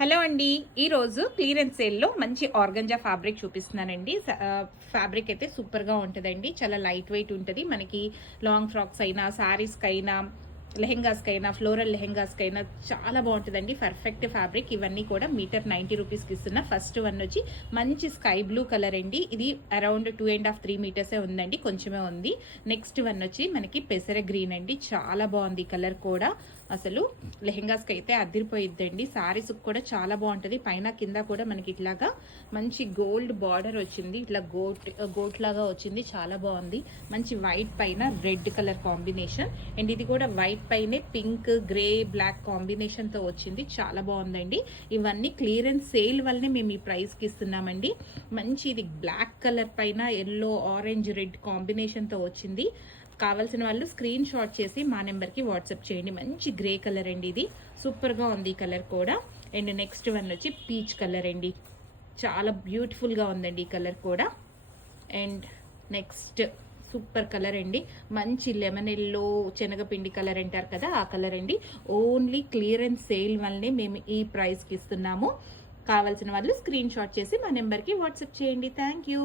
Hello అండి. ఈరోజు clearance సేల్లో మంచి ఆర్గంజా ఫ్యాబ్రిక్ చూపిస్తున్నానండి. ఫ్యాబ్రిక్ అయితే సూపర్గా ఉంటుందండి. చాలా లైట్ వెయిట్ ఉంటుంది. మనకి లాంగ్ ఫ్రాక్స్ అయినా, శారీస్కైనా, లెహెంగాస్కైనా, ఫ్లోరల్ లెహెంగాస్కైనా చాలా బాగుంటుందండి. Perfect fabric. ఇవన్నీ కూడా మీటర్ 90 రూపీస్కి ఇస్తున్నా. ఫస్ట్ వన్ వచ్చి మంచి స్కై బ్లూ కలర్ అండి. ఇది అరౌండ్ 2.5-3 మీటర్సే ఉందండి, కొంచెమే ఉంది. నెక్స్ట్ వన్ వచ్చి మనకి పెసర గ్రీన్ అండి. చాలా బాగుంది కలర్ కూడా. అసలు లెహెంగాస్కి అయితే అదిరిపోయిద్దండి. శారీస్ కూడా చాలా బాగుంటుంది. పైన కింద కూడా మనకి ఇట్లాగా మంచి గోల్డ్ బార్డర్ వచ్చింది. ఇట్లా గోట్ లాగా వచ్చింది. చాలా బాగుంది. మంచి వైట్ పైన రెడ్ కలర్ కాంబినేషన్ అండ్ ఇది కూడా వైట్ పైనే పింక్, గ్రే, బ్లాక్ కాంబినేషన్ తో వచ్చింది. చాలా బాగుందండి. ఇవన్నీ క్లియరెన్స్ సేల్ వల్లనే మేము ఈ ప్రైస్ కి ఇస్తున్నామండి. మంచి ఇది బ్లాక్ కలర్ పైన ఎల్లో, ఆరెంజ్, రెడ్ కాంబినేషన్ తో వచ్చింది. కావాల్సిన వాళ్ళు స్క్రీన్ షాట్ చేసి మా నెంబర్కి వాట్సాప్ చేయండి. మంచి గ్రే కలర్ అండి. ఇది సూపర్గా ఉంది ఈ కలర్ కూడా. అండ్ నెక్స్ట్ వన్ వచ్చి పీచ్ కలర్ అండి. చాలా బ్యూటిఫుల్గా ఉందండి ఈ కలర్ కూడా. అండ్ నెక్స్ట్ సూపర్ కలర్ అండి. మంచి లెమన్ ఎల్లో, శనగపిండి కలర్ అంటారు కదా, ఆ కలర్ అండి. ఓన్లీ క్లియరెన్స్ సేల్ వల్లనే మేము ఈ ప్రైస్కి ఇస్తున్నాము. కావాల్సిన వాళ్ళు స్క్రీన్ షాట్ చేసి మా నెంబర్కి వాట్సాప్ చేయండి. Thank you.